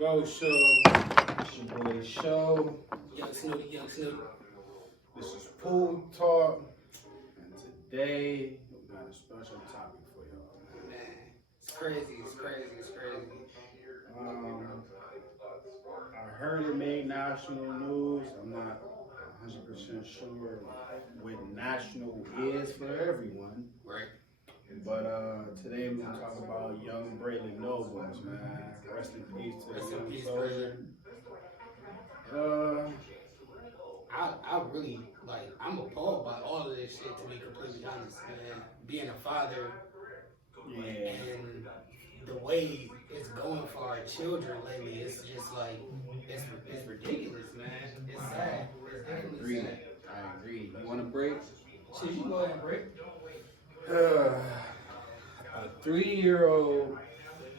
Go Show. It's your boy Show. Young Snooty, Young Snooty. This is Pool Talk. And today, we got a special topic for y'all. Man, it's crazy, it's crazy, it's crazy. I heard it made national news. I'm not 100% sure what national is for everyone. Right. But today we're going to talk about young Braylon Nobles, man. Rest in peace to the young soldier. I really, I'm appalled by all of this shit, to be completely honest, man. Being a father, Yeah. and the way it's going for our children lately, it's just like, it's ridiculous, man. It's sad. It's definitely sad. I agree. You want a break? Shit, you go ahead and break. A 3-year-old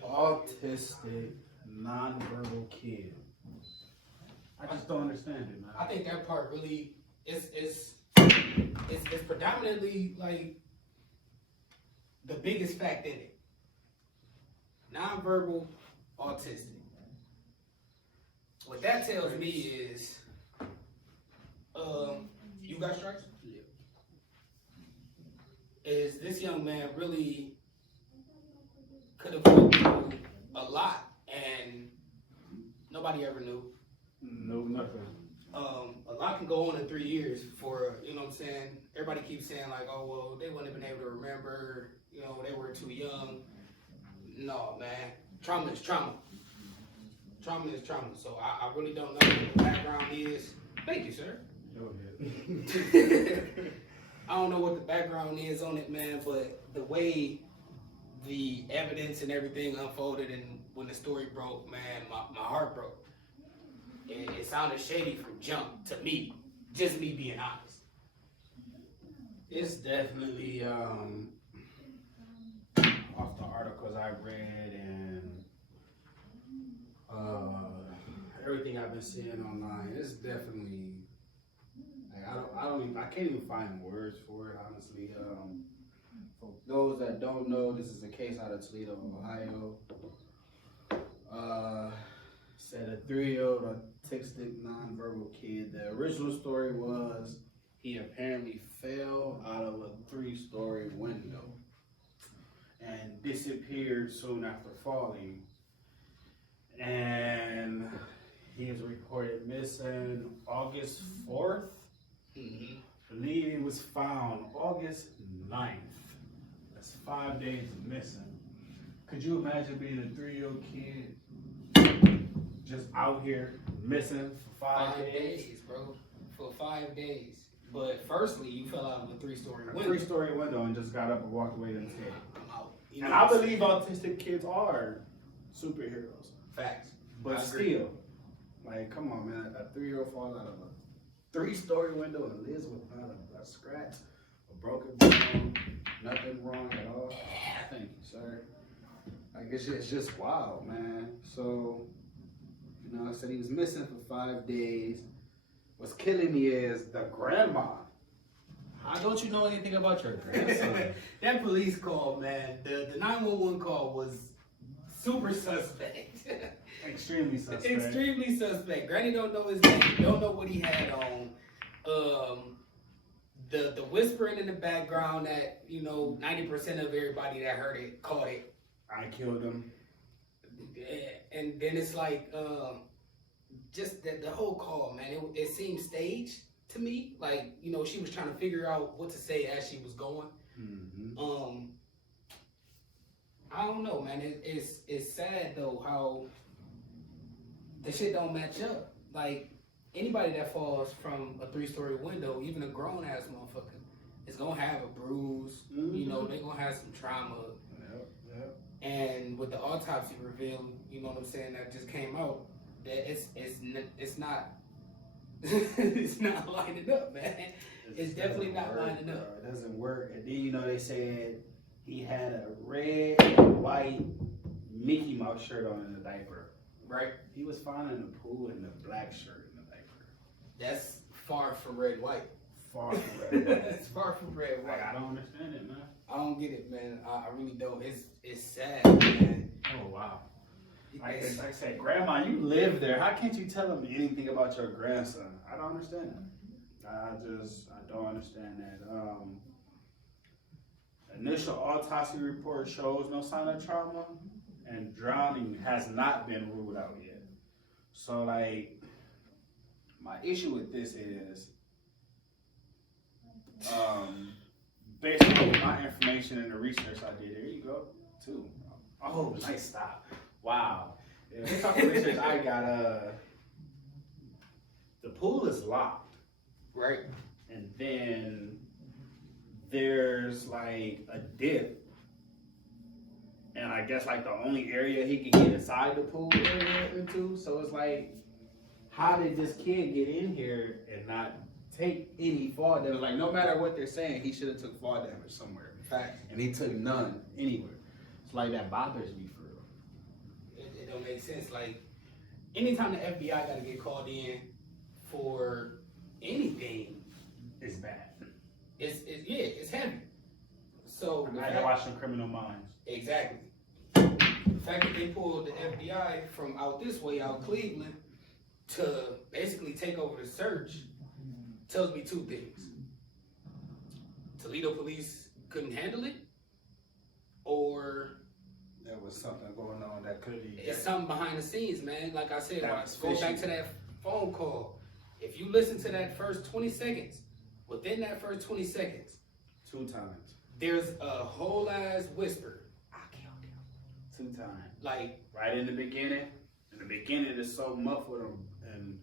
autistic nonverbal kid. I just don't understand it, man. I think that part really is predominantly like the biggest fact in it. Nonverbal autistic. What that tells me is, you got strikes? Yeah. Is this young man really could have gone through a lot and nobody ever knew. No, nothing. A lot can go on in 3 years for, you know what I'm saying? Everybody keeps saying like, oh, well, they wouldn't have been able to remember, you know, they were too young. No, man. Trauma is trauma. Trauma is trauma. So I really don't know what the background is. Thank you, sir. Go ahead. I don't know what the background is on it, man, but the way the evidence and everything unfolded and when the story broke, man, my heart broke. It sounded shady from jump to me, just me being honest. It's definitely off the articles I read and everything I've been seeing online. It's definitely like, I can't even find words for it, honestly. For those that don't know, this is a case out of Toledo, Ohio. Said a 3-year-old autistic nonverbal kid. The original story was he apparently fell out of a 3-story window and disappeared soon after falling. And he is reported missing August 4th. Mm-hmm. I believe he was found August 9th. That's 5 days missing. Could you imagine being a 3-year-old kid just out here missing for 5 days? Bro. For 5 days. But firstly, you fell out of a 3-story window. A 3-story window and just got up and walked away instead. I'm out. And I believe autistic kids are superheroes. Facts. But still, like, come on, man. A 3-year-old falls out of a 3-story window and lives without a scratch, a broken bone, nothing wrong at all. Thank you, sir. Like, it's just wild, man. So, you know, I said he was missing for 5 days. What's killing me is the grandma. How don't you know anything about your grandson? That police call, man, the 911 call was super suspect. Extremely suspect. Extremely suspect. Granny don't know his name, don't know what he had on. The whispering in the background that, you know, 90% of everybody that heard it caught it. I killed him. And then it's like, just the whole call, man, it seemed staged to me. Like, you know, she was trying to figure out what to say as she was going. Mm-hmm. I don't know, man. It's sad though how the shit don't match up. Like, anybody that falls from a 3-story window, even a grown ass motherfucker, is gonna have a bruise. Mm-hmm. You know, they're gonna have some trauma. Yep. And with the autopsy reveal, you know what I'm saying, that just came out, that it's not it's not lining up, man. It's definitely not lining up. It doesn't work. And then, you know, they said he had a red and white Mickey Mouse shirt on in the diaper. Right? He was found in the pool in a black shirt in the diaper. That's far from red white. Far from red white. It's far from red white. Like, I don't understand it, man. I don't get it, man. I really don't. It's sad, man. Oh, wow. Like I said, Grandma, you live there. How can't you tell him anything about your grandson? I don't understand that. I don't understand that. Initial autopsy report shows no sign of trauma, and drowning has not been ruled out yet. So, like, my issue with this is, based on my information and the research I did, there you go, too. Oh, nice stop. Wow. Yeah, based off the research I got, the pool is locked. Right. And then there's like a dip. And I guess like the only area he can get inside the pool area into. So it's like, how did this kid get in here and not take any fall damage? Like, no matter what they're saying, he should have took fall damage somewhere. In fact, And he took none anywhere. It's like, that bothers me for real. it don't make sense. Like, anytime the FBI got to get called in for anything, It's bad. it's heavy. So I had to watch some Criminal Minds. exactly. The fact that they pulled the FBI from out this way, out Cleveland, to basically take over the search tells me two things. Toledo police couldn't handle it, or There was something going on that could be. it's something behind the scenes, man. Like I said, That's go back fishy. to that phone call. If you listen to that first 20 seconds, within that first 20 seconds, 2 times. there's a whole ass whisper. I killed him. 2 times. Like, Right in the beginning. In the beginning, it's so muffled and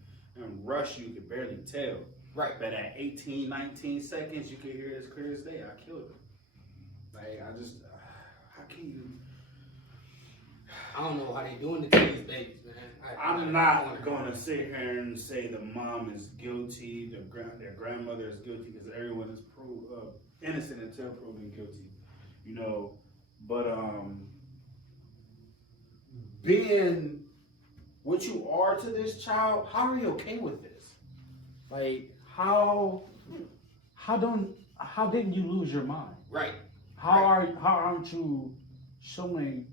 rushed you could barely tell. right. But at 18, 19 seconds, you could hear it as clear as day. I killed him. Like, I just, how can you? I don't know how they doing it to these babies, man. I'm not gonna sit here and say the mom is guilty, their grandmother is guilty, because everyone is innocent until proven guilty, you know. But being what you are to this child, how are you okay with this? Like, how didn't you lose your mind? Right. How aren't you showing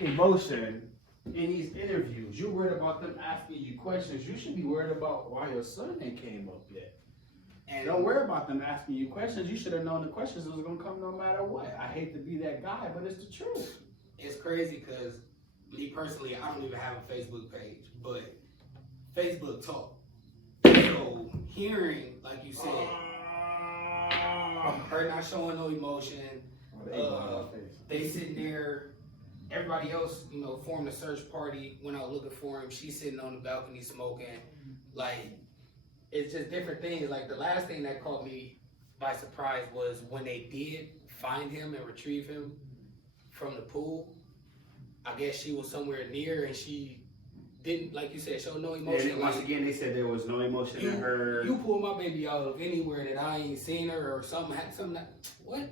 emotion in these interviews? You're worried about them asking you questions. You should be worried about why your son ain't came up yet. And Don't worry about them asking you questions. You should have known the questions was gonna come no matter what. I hate to be that guy, but it's the truth. it's crazy because me personally, I don't even have a Facebook page, but Facebook talk. So hearing, like you said, her not showing no emotion, they sitting there, everybody else, you know, formed a search party, went out looking for him. She's sitting on the balcony smoking. Like, it's just different things. Like, the last thing that caught me by surprise was when they did find him and retrieve him from the pool. I guess she was somewhere near and she didn't, like you said, show no emotion. And once again, they said there was no emotion in her. You pull my baby out of anywhere that I ain't seen her or something, what?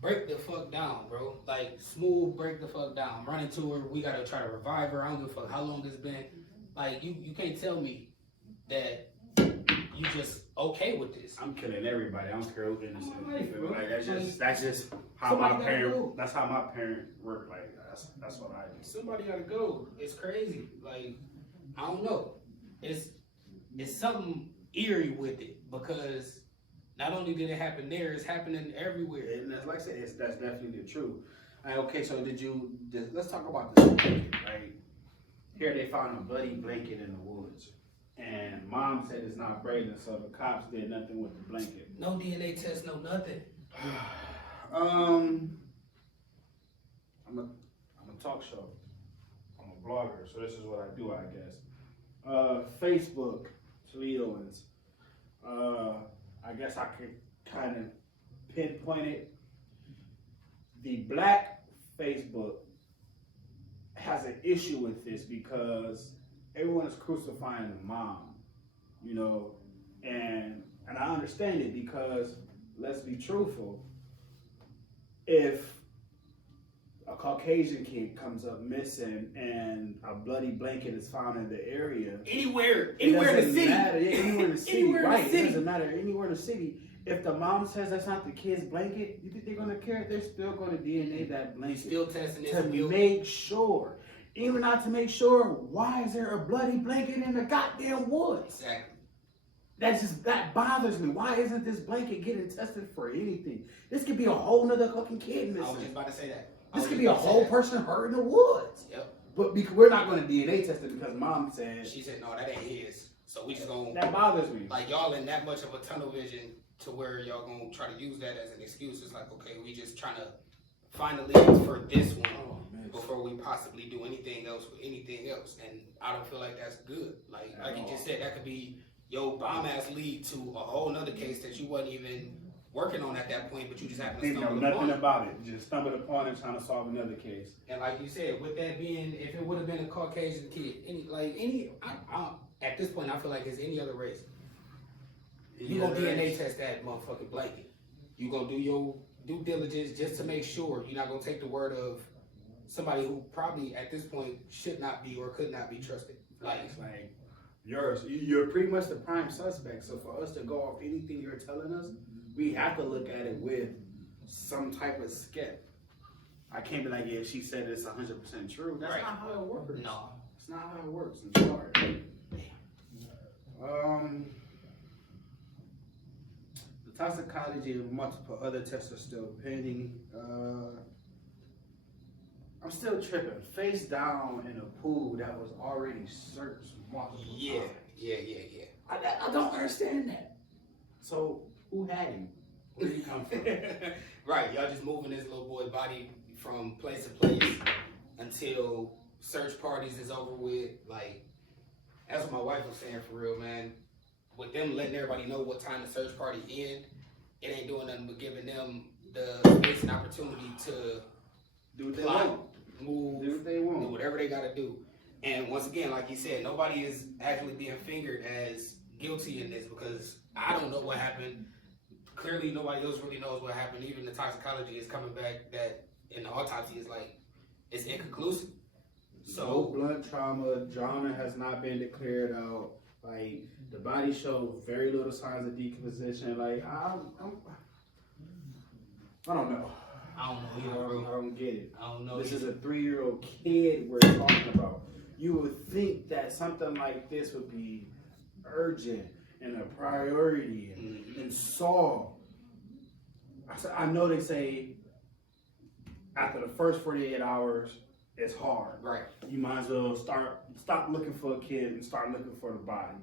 Break the fuck down, bro. Like, smooth, break the fuck down. Run into her, we gotta try to revive her. I don't give a fuck how long it's been. Like, you can't tell me that you just okay with this. I'm killing everybody. I don't care who's innocent. I'm life, bro. Like, that's just how Somebody my gotta parent. go. That's how my parent work. Like, that's what I do. Somebody gotta go. It's crazy. Like, I don't know. It's something eerie with it because not only did it happen there, it's happening everywhere. And like I said, that's definitely the truth. Okay, so let's talk about this blanket, right? Here they found a bloody blanket in the woods. And mom said it's not Braden, so the cops did nothing with the blanket. No DNA test, no nothing. I'm a talk show. I'm a blogger, so this is what I do, I guess. Facebook, Toledoans. I guess I could kind of pinpoint it. The black Facebook has an issue with this because everyone is crucifying the mom, you know, and I understand it because, let's be truthful, if a Caucasian kid comes up missing and a bloody blanket is found in the area, Anywhere it in the doesn't city. matter. Anywhere in the city, Anywhere in the right? city. It doesn't matter. Anywhere in the city, If the mom says that's not the kid's blanket, you think they're gonna care? They're still gonna DNA that They blanket still testing this to milk. make sure. Even not to make sure, why is there a bloody blanket in the goddamn woods? Exactly. That bothers me. Why isn't this blanket getting tested for anything? This could be a whole nother fucking kid I was just missing. about to say that. This could be a whole person hurt in the woods. Yep. But we're not going to DNA test it because mom said. She said, no, that ain't his. So we just gonna, That bothers me. like, y'all in that much of a tunnel vision to where y'all gonna try to use that as an excuse. It's like, okay, we just trying to find the leads for this one before we possibly do anything else with anything else. And I don't feel like that's good. Like you just said, that could be your bomb ass lead to a whole nother case that you wasn't even working on at that point, but you just happened to Didn't know stumble nothing upon it. about it. Just stumbled upon it trying to solve another case. And like you said, with that being, if it would have been a Caucasian kid, at this point, I feel like it's any other race. You gonna DNA test that motherfucking blanket. You gonna do your due diligence just to make sure you're not gonna take the word of somebody who probably at this point should not be or could not be trusted. Like You're pretty much the prime suspect. So for us to go off anything you're telling us, we have to look at it with some type of skep. I can't be like, yeah, she said it's 100% true. That's Right. not how it works. no. It's not how it works. I'm sorry. The toxicology and multiple other tests are still pending. I'm still tripping. Face down in a pool that was already searched multiple Yeah. times. Yeah. I don't understand that. So who had him? Where did he come from? Right, y'all just moving this little boy body from place to place until search parties is over with. Like, that's what my wife was saying for real, man. With them letting everybody know what time the search party end, it ain't doing nothing but giving them the space and opportunity to Do what they plot, want. move, Do what they do want. whatever they gotta do. And once again, like you said, nobody is actually being fingered as guilty in this because I don't know what happened. Clearly, nobody else really knows what happened. Even the toxicology is coming back that in the autopsy is like, it's inconclusive. No So, blunt trauma has not been declared out. Like the body showed very little signs of decomposition. Like I don't know. I don't know either, I bro. don't get it. I don't know. This is a 3-year-old kid we're talking about. You would think that something like this would be urgent and a priority and solved. I know they say after the first 48 hours, it's hard. Right. You might as well stop looking for a kid and start looking for the body.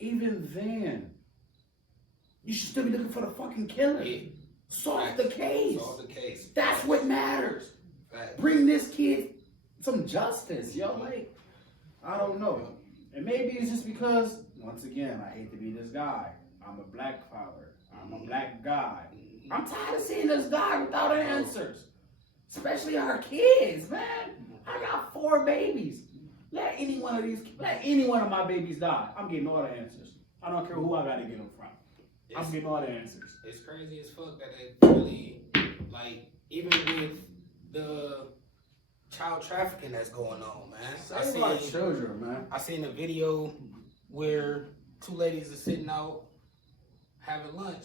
Even then, you should still be looking for the fucking killer. Yeah. Solve the case. Solve the case. That's what matters. Fact. Bring this kid some justice, yo. Like, I don't know. And maybe it's just because, once again, I hate to be this guy. I'm a black father. I'm a black guy. I'm tired of seeing us die without answers. Especially our kids, man. I got 4 babies. Let any one of my babies die. I'm getting all the answers. I don't care who I gotta get them from. I'm getting all the answers. It's crazy as fuck that it really, like, even with the child trafficking that's going on, man. Save our children, man. I seen a video where 2 ladies are sitting out having lunch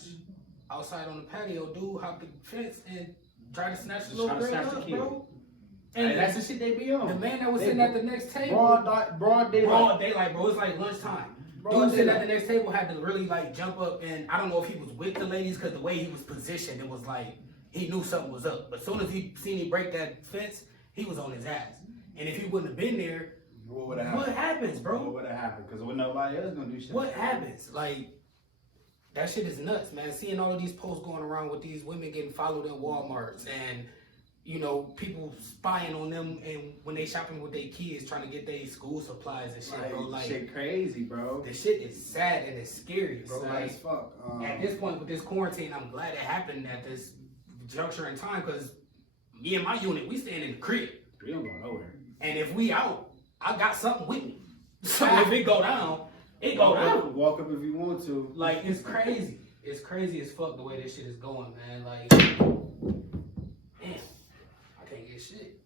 outside on the patio. Dude hopped the fence and tried to snatch the little girl up, bro. And that's the shit they be on. The man that was sitting at the next table, broad daylight. daylight, bro. It's like lunchtime. Broad Dude sitting daylight. at the next table had to really like jump up, and I don't know if he was with the ladies because the way he was positioned, it was like he knew something was up. But as soon as he seen he break that fence, he was on his ass. And if he wouldn't have been there, What would have happened? what happens, bro? What would have happened? Because when nobody else gonna do shit. What happens? Like, that shit is nuts, man. Seeing all of these posts going around with these women getting followed in Walmarts and, you know, people spying on them and when they shopping with their kids trying to get their school supplies and shit, bro. Like, shit crazy, bro. the shit is sad and it's scary, bro. Sad Like, as fuck. at this point with this quarantine, I'm glad it happened at this juncture in time because me and my unit, we staying in the crib. We don't go nowhere. And if we out, I got something with me. So if it go down, it go down. Walk up if you want to. Like, it's crazy. It's crazy as fuck the way this shit is going, man. Like, man, I can't get shit.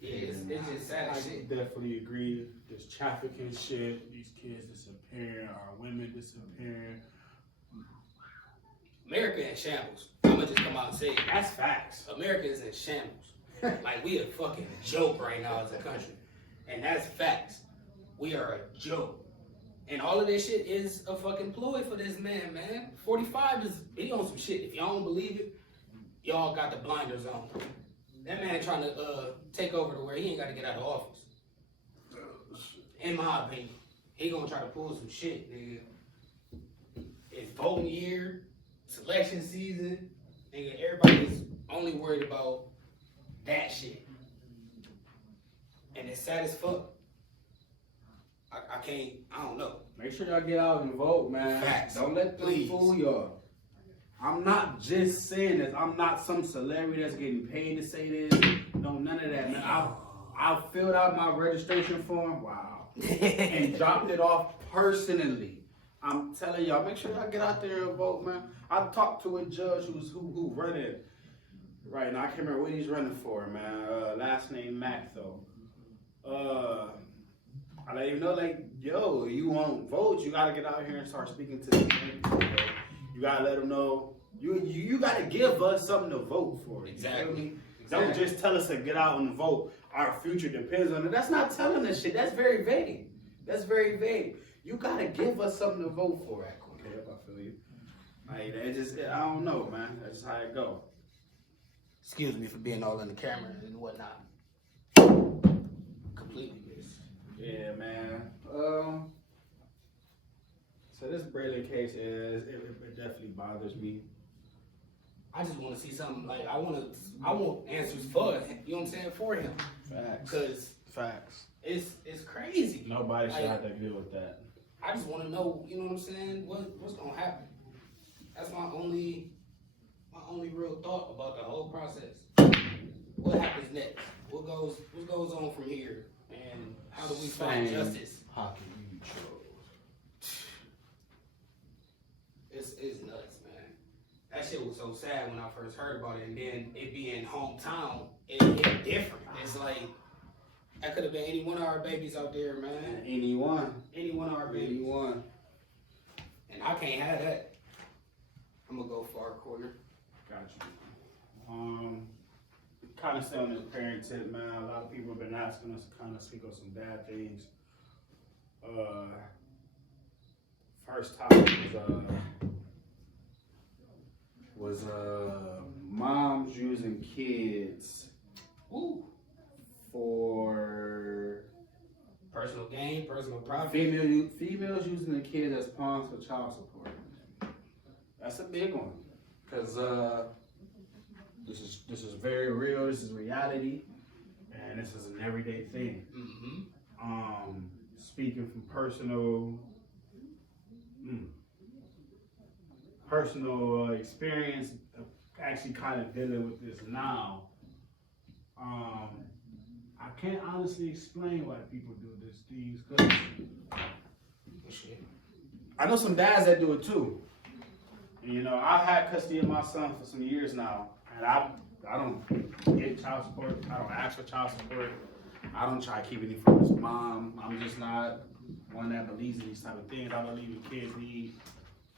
Yeah, it's just sad as shit. Definitely agree. The this trafficking shit, these kids disappearing, our women disappearing. America in shambles. I'm gonna just come out and say it. That's facts. America is in shambles. Like, we a fucking joke right now as a country. And that's facts. We are a joke. And all of this shit is a fucking ploy for this man. 45 he on some shit. If y'all don't believe it, y'all got the blinders on. That man trying to take over to where he ain't got to get out of office. In my opinion. He gonna try to pull some shit, nigga. It's voting year, selection season, nigga, everybody's only worried about that shit. And it's sad as fuck. I don't know. Make sure y'all get out and vote, man. Facts. Don't let them Please. fool y'all. I'm not just saying this. I'm not some celebrity that's getting paid to say this. No, none of that, man. I filled out my registration form. Wow. And dropped it off personally. I'm telling y'all, make sure y'all get out there and vote, man. I talked to a judge who running right now. I can't remember what he's running for, man. Last name Mac though. I let you know, like, yo, you won't vote. You gotta get out here and start speaking to the people. You gotta let them know. You gotta give us something to vote for. Exactly. Don't just tell us to get out and vote. Our future depends on it. That's not telling us shit. That's very vague. That's very vague. You gotta give us something to vote for. Okay, I feel you. Like, I don't know, man. That's just how it go. Excuse me for being all in the camera and whatnot. Completely missed. Yeah, man. So this Braylon case it definitely bothers me. I just want to see something, like, I want answers for him, you know what I'm saying, for him. Facts. Because Facts. it's crazy. Nobody should Like, have to deal with that. I just want to know, you know what I'm saying, what's going to happen. That's my only real thought about the whole process. What happens next? What goes on from here? And how do we find justice? Hockey you chose. It's nuts, man. That shit was so sad when I first heard about it, and then it being hometown, it hit different. It's like, that could have been any one of our babies out there, man. Any one Any one of our babies. Anyone. And I can't have that. I'm gonna go far corner. Got you. Kind of stay on this parent tip, man. A lot of people have been asking us to kind of speak on some bad things. First topic was moms using kids Woo. for Personal gain, personal profit. females using the kids as pawns for child support. That's a big one, cause this is very real. This is reality, and this is an everyday thing. Mm-hmm. Speaking from personal experience, actually kind of dealing with this now. I can't honestly explain why people do these things, cause I know some dads that do it too. And, you know, I've had custody of my son for some years now, and I don't get child support. I don't ask for child support. I don't try to keep anything from his mom. I'm just not one that believes in these type of things. I believe the kids need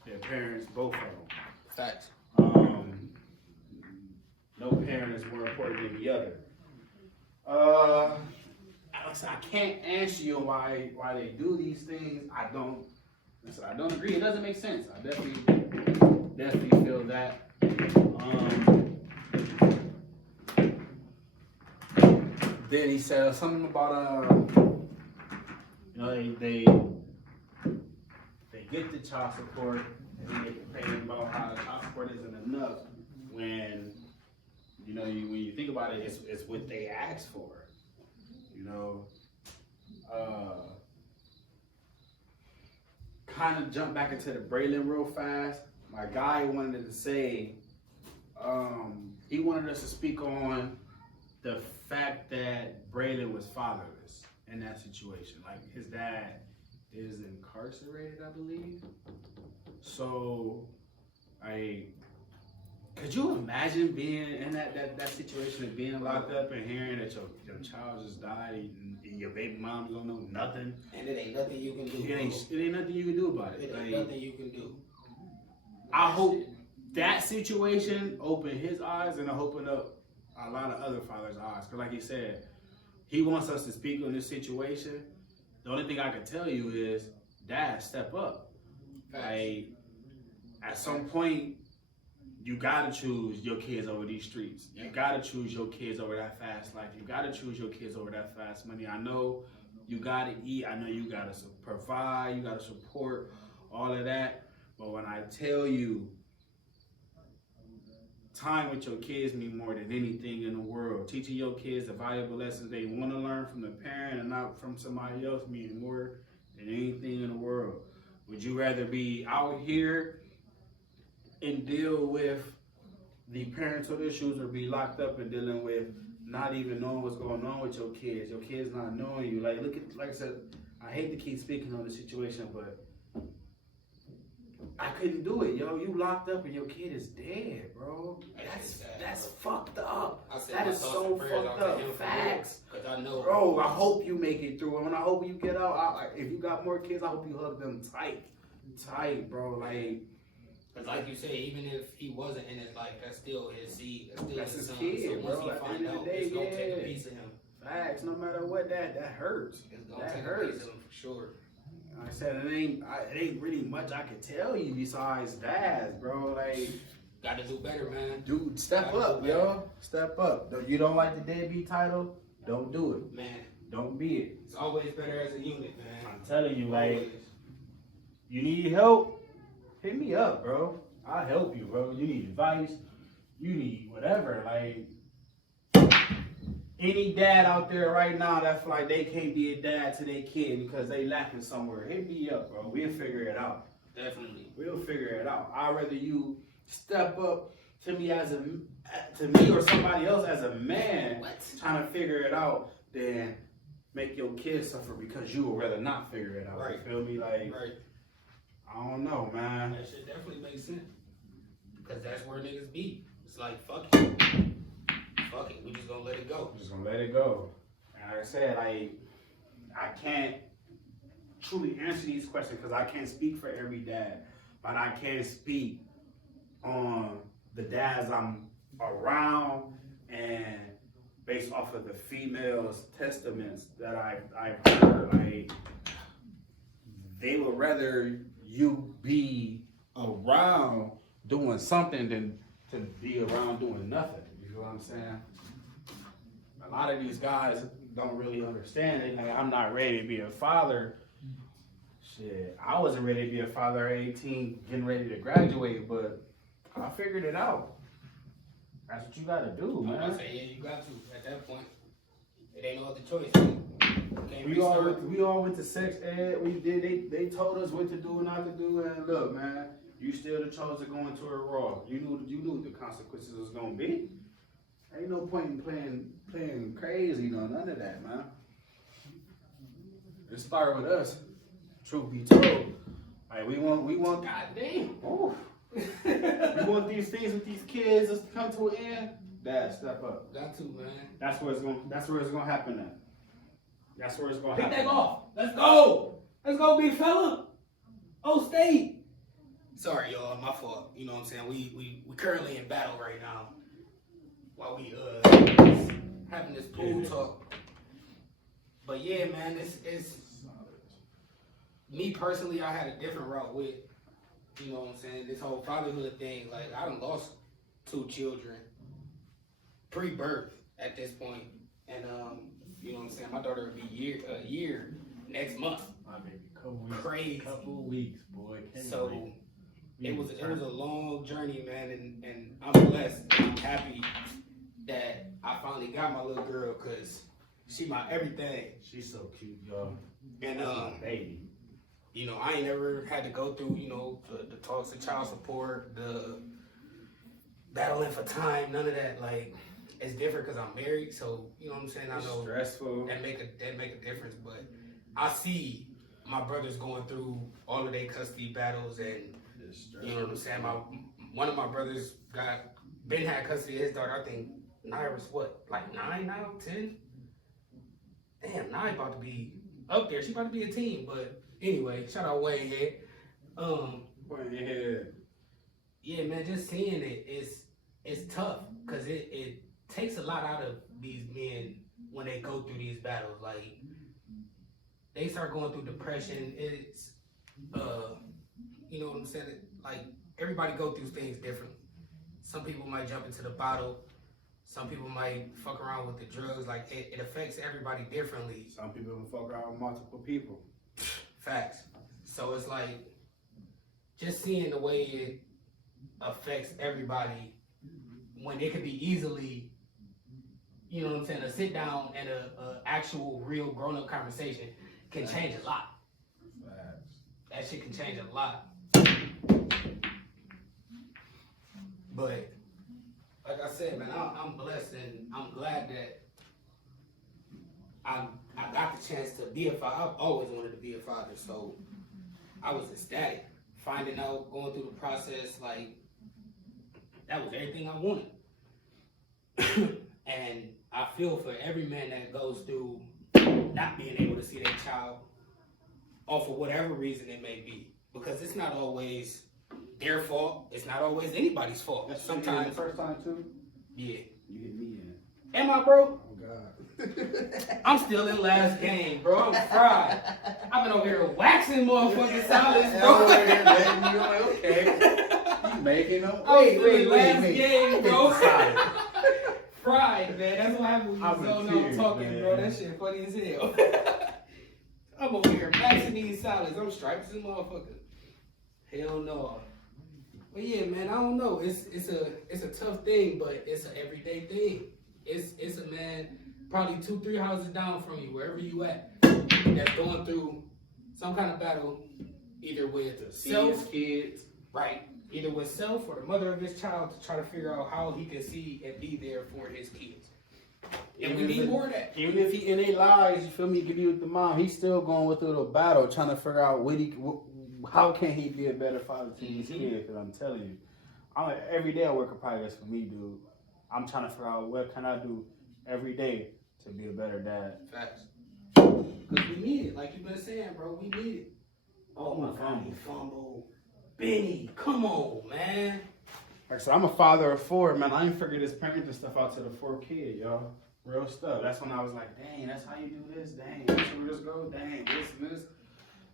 their parents, both of them. Facts. No parent is more important than the other. I can't answer you why they do these things. I don't agree. It doesn't make sense. I definitely feel that. Then he said something about you know, they get the child support and they get complaining about how the child support isn't enough when you know when you think about it, it's what they asked for. You know, kind of jump back into the Braylon real fast. My guy wanted to say, he wanted us to speak on the fact that Braylon was fatherless in that situation. Like, his dad is incarcerated, I believe. So, Could you imagine being in that situation of being locked up and hearing that your child just died and your baby mom don't know nothing? And it ain't nothing you can do. It ain't nothing you can do about it. It ain't Like, nothing you can do. I hope that situation opened his eyes and opened up a lot of other fathers' eyes. Because like he said, he wants us to speak on this situation. The only thing I can tell you is, Dad, step up. Like, at some point, you gotta choose your kids over these streets. You gotta choose your kids over that fast life. You gotta choose your kids over that fast money. I know you gotta eat. I know you gotta provide. You gotta support all of that. But when I tell you, time with your kids mean more than anything in the world. Teaching your kids the valuable lessons they want to learn from the parent and not from somebody else means more than anything in the world. Would you rather be out here and deal with the parental issues, or be locked up and dealing with not even knowing what's going on with your kids not knowing you? Like, look at, like I said, I hate to keep speaking on the situation, but I couldn't do it, yo. You locked up and your kid is dead, bro. That's fucked up. That is so fucked up. Facts. Cause I know, bro. I hope you make it through, and I hope you get out. If you got more kids, I hope you hug them tight, bro. Cause like you say, even if he wasn't in his life, that's still his seed. That's his son. kid, so once bro. he At the find end of out, the day, it's gonna yeah. take a piece of him. Facts. No matter what, that hurts. It's gonna That take hurts. a piece of him for sure. Like I said, it ain't really much I can tell you besides that, bro. Like, Gotta do better, man. dude, step up, yo. Step up. You don't like the deadbeat title? Don't do it. Man, Don't be it. it's always better as a unit, man. I'm telling you, like, Always. you need help? Hit me up, bro. I'll help you, bro. You need advice? You need whatever. Like, any dad out there right now that feel like they can't be a dad to their kid because they lacking somewhere, hit me up, bro. We'll figure it out. Definitely. We'll figure it out. I'd rather you step up to me or somebody else as a man trying to figure it out than make your kids suffer because you would rather not figure it out. Right. You feel me? Like, Right. I don't know, man. That shit definitely makes sense. Because that's where niggas be. It's like, fuck it. Fuck it. We just gonna let it go. I'm just gonna let it go. And like I said, I can't truly answer these questions because I can't speak for every dad, but I can speak on the dads I'm around and based off of the females' testaments that I've heard. Like, they would rather you be around doing something than to be around doing nothing. You know what I'm saying? A lot of these guys don't really understand it. Like, I'm not ready to be a father. Shit, I wasn't ready to be a father at 18, getting ready to graduate, but I figured it out. That's what you gotta do, I'm man. gonna say, yeah, you got to. At that point, it ain't no other choice. Can't We all went to sex ed. We did. They told us what to do and not to do. And look, man, you still chose to go into it raw. You knew what the consequences was gonna be. Ain't no point in playing crazy, none of that, man. It started with us. Truth be told, like we want. Goddamn. Oh, we want these things with these kids to come to an end. Dad, step up. Got to, man. That's where it's gonna happen at. That's where it's gonna Pick happen. that off. Let's go. Let's go, big fella. Oh, State. Sorry, y'all. My fault. You know what I'm saying? We currently in battle right now. While we having this pool talk. But yeah, man, it's me personally. I had a different route with, you know what I'm saying, this whole fatherhood thing. Like, I done lost 2 children pre-birth at this point, and you know what I'm saying. My daughter will be a year next month. My baby, couple weeks. Crazy. Couple weeks, boy. Can't So wait. it was a long journey, man, and I'm blessed. And I'm happy that I finally got my little girl, cause she my everything. She's so cute, y'all. And Baby. you know, I ain't never had to go through, you know, the talks of child support, the battling for time, none of that. Like, it's different because I'm married, so you know what I'm saying. I It's know stressful. that make a difference, but I see my brothers going through all of their custody battles, and It's you know what I'm saying. One of my brothers got Ben had custody of his daughter. I think Naira's what, like 9 now, 10? Damn, Naira about to be up there. She about to be a teen. But anyway, shout out Wayne Head. Yeah, man, just seeing it it's tough because it takes a lot out of these men when they go through these battles. Like they start going through depression. It's you know what I'm saying? Like everybody go through things differently. Some people might jump into the bottle. Some people might fuck around with the drugs. Like it affects everybody differently. Some people will fuck around with multiple people. Facts. So it's like just seeing the way it affects everybody when it could be easily, you know what I'm saying, a sit down and a actual real grown up conversation can change a lot. That shit can change a lot. But like I said, man, I'm blessed and I'm glad that I got the chance to be a father. I've always wanted to be a father, so I was ecstatic. Finding out, going through the process, like, that was everything I wanted. And I feel for every man that goes through not being able to see their child, or for whatever reason it may be. Because it's not always their fault. It's not always anybody's fault. That's sometimes. the first time too? Yeah. You hit me in. Am I, bro? Oh, God. I'm still in last game, bro. I'm fried. I've been over here waxing motherfucking salads, bro. You're like, okay. You making them? Wait. Last game, bro. Fried, man. That's what happens when you don't know I'm talking, man. Bro. That shit funny as hell. I'm over here waxing these salads. I'm stripes and motherfucker. Hell no. But yeah, man, I don't know. It's a tough thing, but it's an everyday thing. It's a man probably 2-3 houses down from you, wherever you at, that's going through some kind of battle, either with self, kids, right? Either with self or the mother of his child to try to figure out how he can see and be there for his kids. And we need more of that. Even if he in their lives, you feel me, give you with the mom, he's still going through the battle, trying to figure out how can he be a better father to his kids. Because I'm telling you, every day I work in progress for me, dude. I'm trying to figure out what can I do every day to be a better dad. Facts. Because we need it. Like you've been saying, bro, we need it. Oh my God, he fumbled. Benny, come on, man. Like I said, I'm a father of 4, man. I ain't figured this parenting stuff out to the 4th kid, y'all. Real stuff. That's when I was like, dang, that's how you do this? Dang, that's where this go? Dang, this and this.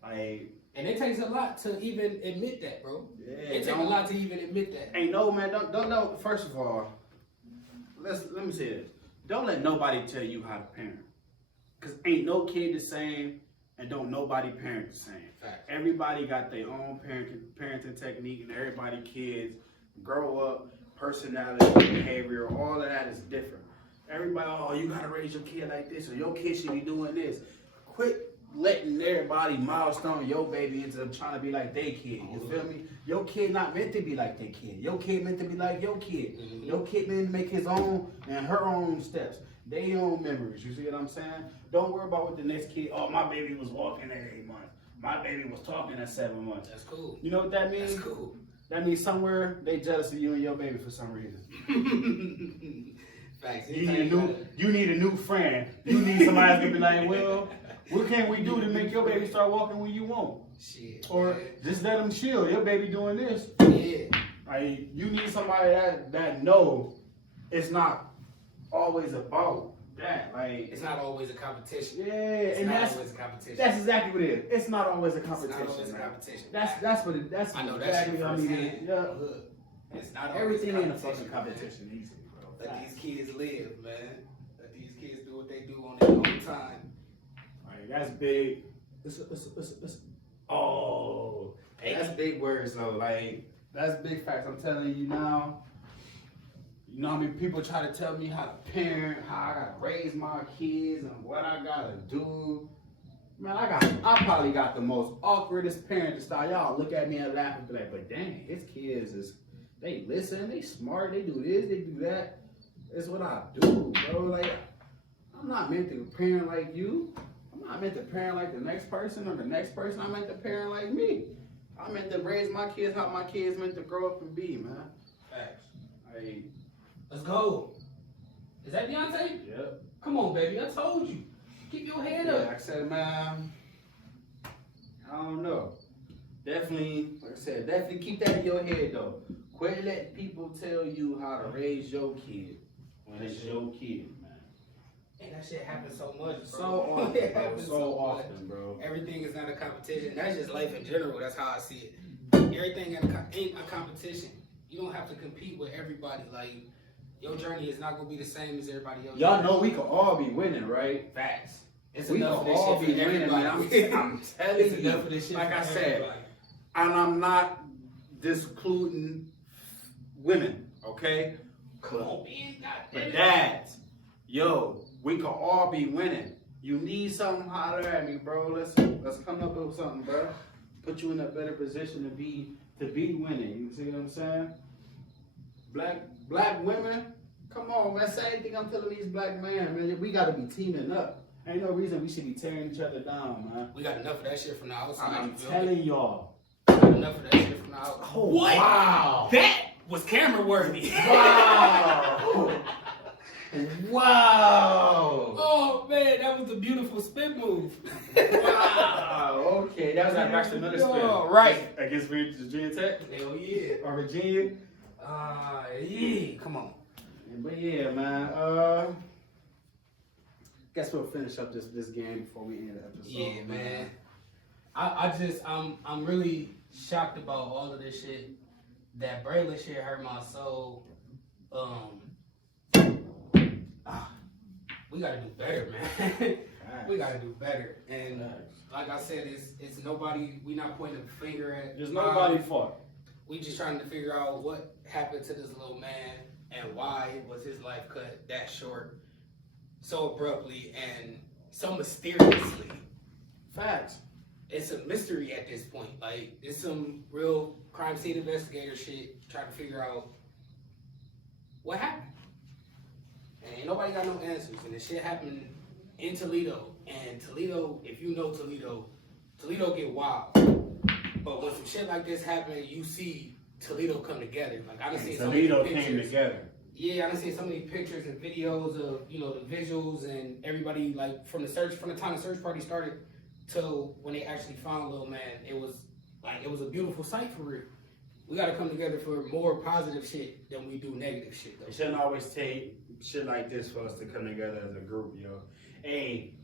Like, and it takes a lot to even admit that, bro. Yeah, it takes a lot to even admit that. Ain't no, man, don't. First of all, let me say this. Don't let nobody tell you how to parent. Because ain't no kid the same, and don't nobody parent the same. Fact. Everybody got their own parenting technique, and everybody kids grow up, personality, behavior, all of that is different. Everybody, oh, you gotta raise your kid like this, or your kid should be doing this. Quit letting everybody milestone your baby into them trying to be like their kid. You feel me? Your kid not meant to be like their kid. Your kid meant to be like your kid. Mm-hmm. Your kid meant to make his own and her own steps. Their own memories. You see what I'm saying? Don't worry about what the next kid, oh, my baby was walking at 8 months. My baby was talking at 7 months. That's cool. You know what that means? That's cool. That means somewhere they jealous of you and your baby for some reason. Facts. You need a new friend. You need somebody that's gonna be like, well, what can we do to make your baby start walking when you want? Shit. Or just let him chill. Your baby doing this. Yeah. Like, you need somebody that know it's not always about that. Like, it's not always a competition. Yeah, it's and not that's always a competition. That's exactly what it is. It's not always a competition. It's not always a competition. That's what it. That's I know exactly that what I shit mean. firsthand. Yeah. Look, it's not always Everything a ain't a competition, fucking competition. Easy, bro. Let these kids live, man. Let these kids do what they do on their own time. Like, that's big. Oh, that's big words though. Like, that's big facts. I'm telling you now. You know how many people try to tell me how to parent, how I gotta raise my kids, and what I gotta do. Man, I probably got the most awkwardest parenting style. Y'all look at me and laugh and be like, but dang, his kids they listen, they smart, they do this, they do that. It's what I do, bro. Like, I'm not meant to parent like you. I'm not meant to parent like the next person or the next person. I'm meant to parent like me. I'm meant to raise my kids how my kids meant to grow up and be, man. Facts. Let's go. Is that Deontay? Yep. Come on, baby. I told you. Keep your head Yeah, up. like I said, man, I don't know. Definitely, like I said, definitely keep that in your head, though. Quit letting people tell you how to raise your kid when it's your kid, man. And that shit happens so much, bro. So often, It bro. happens So much. often, bro. Everything is not a competition. That's just life in general. That's how I see it. Everything ain't a competition. You don't have to compete with everybody. Like, your journey is not gonna be the same as everybody else. Y'all know we could all be winning, right? Facts. It's We enough could of this all shit be for winning, man. everybody. I'm telling It's enough you. of this shit Like for I said, everybody. and I'm not discluding women, okay? Come on, man. But dads, yo, we could all be winning. You need something, holler at me, bro. Let's come up with something, bro. Put you in a better position to be winning. You see what I'm saying? Black women, come on, man. Same thing I'm telling these black men, man. We gotta be teaming up. Ain't no reason we should be tearing each other down, man. We got enough of that shit from the outside. I'm you feel me? telling y'all. We got enough of that shit from the outside. Oh, What? wow. That was camera worthy. Wow. Wow. Oh man, that was a beautiful spin move. Wow. Okay, that was at Braxton Miller spin. Oh, right. Against Virginia Tech Hell yeah. or Virginia. Yeah. Come on. But yeah, man. Guess we'll finish up this game before we end the episode. Yeah, man. I'm really shocked about all of this shit. That Braylon shit hurt my soul. We gotta do better, man. We gotta do better. And like I said, it's nobody. We not pointing a finger at. There's nobody's fault. We just trying to figure out what happened to this little man and why was his life cut that short, so abruptly and so mysteriously. Facts. It's a mystery at this point. Like, it's some real crime scene investigator shit trying to figure out what happened. And ain't nobody got no answers. And the shit happened in Toledo. And Toledo, if you know Toledo, Toledo get wild. But when some shit like this happen, you see Toledo come together. Like, I done seen so many Toledo pictures. came together. Yeah, I done seen so many pictures and videos of, you know, the visuals and everybody, like, from the time the search party started till when they actually found Lil Man, it was a beautiful sight for real. We gotta come together for more positive shit than we do negative shit, though. It shouldn't always take shit like this for us to come together as a group, yo. Hey,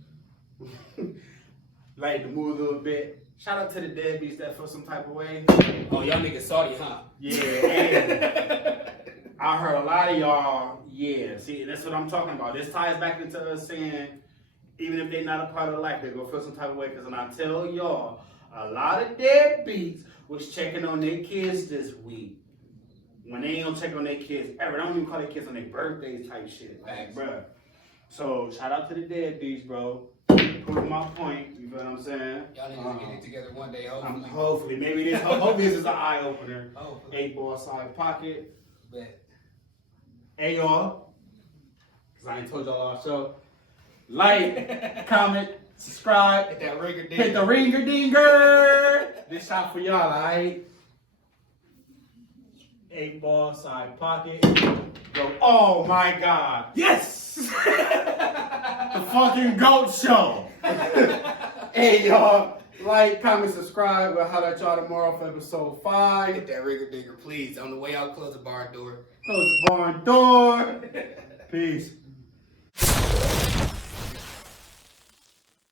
like to move a little bit. Shout out to the deadbeats that feel some type of way. Oh, y'all niggas salty, huh? Yeah, and I heard a lot of y'all, yeah. See, that's what I'm talking about. This ties back into us saying, even if they're not a part of life, they're gonna feel some type of way. Because when I tell y'all, a lot of deadbeats was checking on their kids this week. When they ain't gonna check on their kids ever. They don't even call their kids on their birthdays type shit. Like, bruh. So, shout out to the deadbeats, bro. Prove my point. You feel what I'm saying? Y'all niggas will get it together one day, hopefully. Hopefully. Hopefully this is an eye-opener. Hopefully. 8-ball side pocket. Bet. Hey, y'all. Because I ain't told y'all all show. Like, comment, subscribe. Hit that ringer ding. Hit the ringer dinger. This shot for y'all, alright? 8-ball side pocket. Go. Oh my God. Yes! The fucking GOAT show. Hey, y'all. Like, comment, subscribe. We'll holler at y'all tomorrow for episode 5. Hit that ringer dinger, please. On the way out, close the barn door. Close the barn door. Peace.